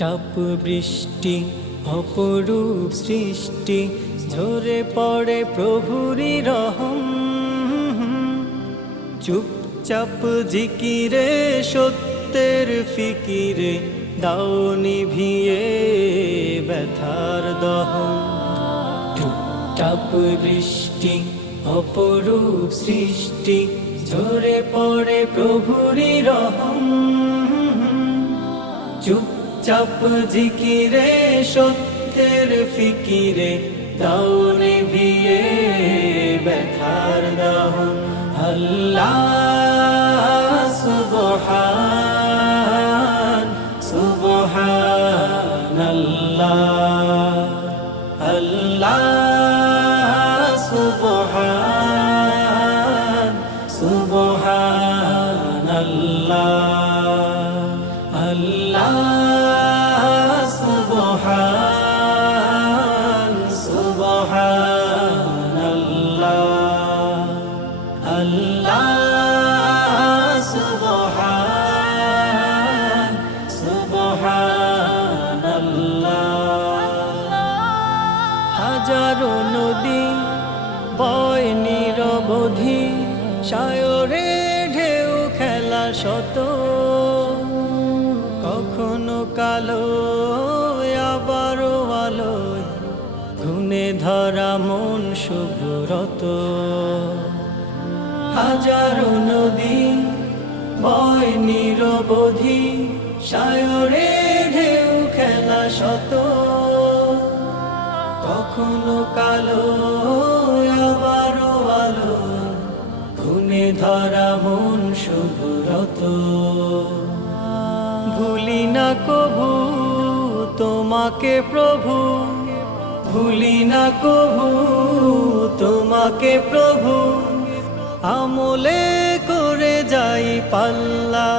টাপ বৃষ্টি অপরূপ সৃষ্টি, ঝরে পড়ে প্রভুরি রহম। চুপচাপ জিকিরে সত্যের ফিকিরে, দাও নিভিয়ে ব্যথার দহন। টাপ বৃষ্টি অপরূপ সৃষ্টি, ঝরে পড়ে প্রভুরি রহম। চুপচাপ জিকিরে সত্যের ফিকিরে, দাও নিভিয়ে ব্যথার দহন। আল্লাহ সুবহান সুবহানাল্লাহ, আল্লাহ সুবহান সুবহানাল্লাহ, আল্লাহ সুবহান সুবহানাল্লাহ, আল্লাহ সুবহান সুবহানাল্লাহ। হাজারো নদী বয় নিরবধি, সায়রে ঢেউ খেলা শত। কখনো কালো আবারও আলোয়, ঘুণে ধরা মন শুভরত। হাজারো নদী বয় নিরবধি, সায়রে ঢেউ খেলা শত। কখনো কালো আবারও আলো, ঘুণে ধরা মন শুভরত। ভুলি না কভু তোমাকে প্রভু, ভুলি না কভু তোমাকে প্রভু। আমলে করে যাই পাল্লা,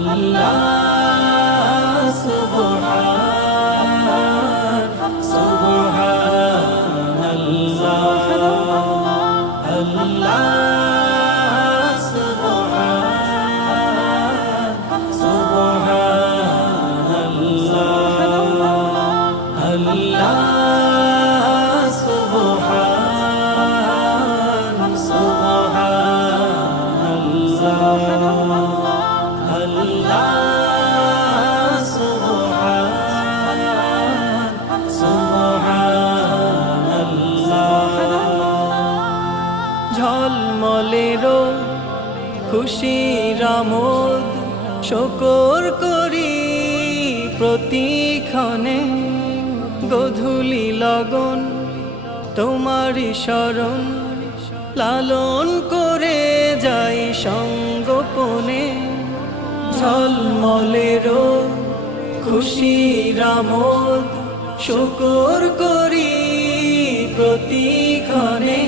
আল্লাহ সুবহান সুবহানাল্লাহ, আল্লাহ সুবহান সুবহানাল্লাহ, আল্লাহ সুবহান সুবহানাল্লাহ, আল্লাহ সুবহান সুবহানাল্লাহ। ঝলমলেরো খুশির আমোদ, শকর করি প্রতিক্ষণে। গধূলি লগন তোমারি শরণ, লালন করে যাই সঙ্গোপনে। ঝলমলেরো খুশির আমোদ, শকর করি প্রতিক্ষণে।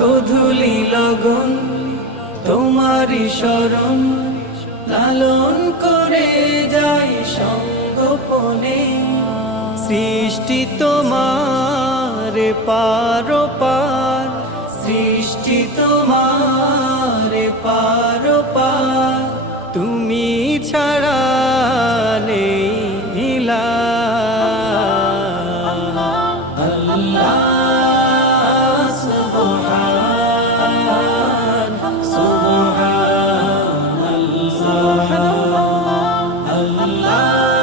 গধূলি লগন তোমারি শরণ, লালন করে যাই সঙ্গোপনে। সৃষ্টি তোমার পারো পার, সৃষ্টি তোমার পারো পার। তুমি ছাড়া নেই ইলাহ, আল্লাহ সুবহান সুবহানাল্লাহ, আল্লাহ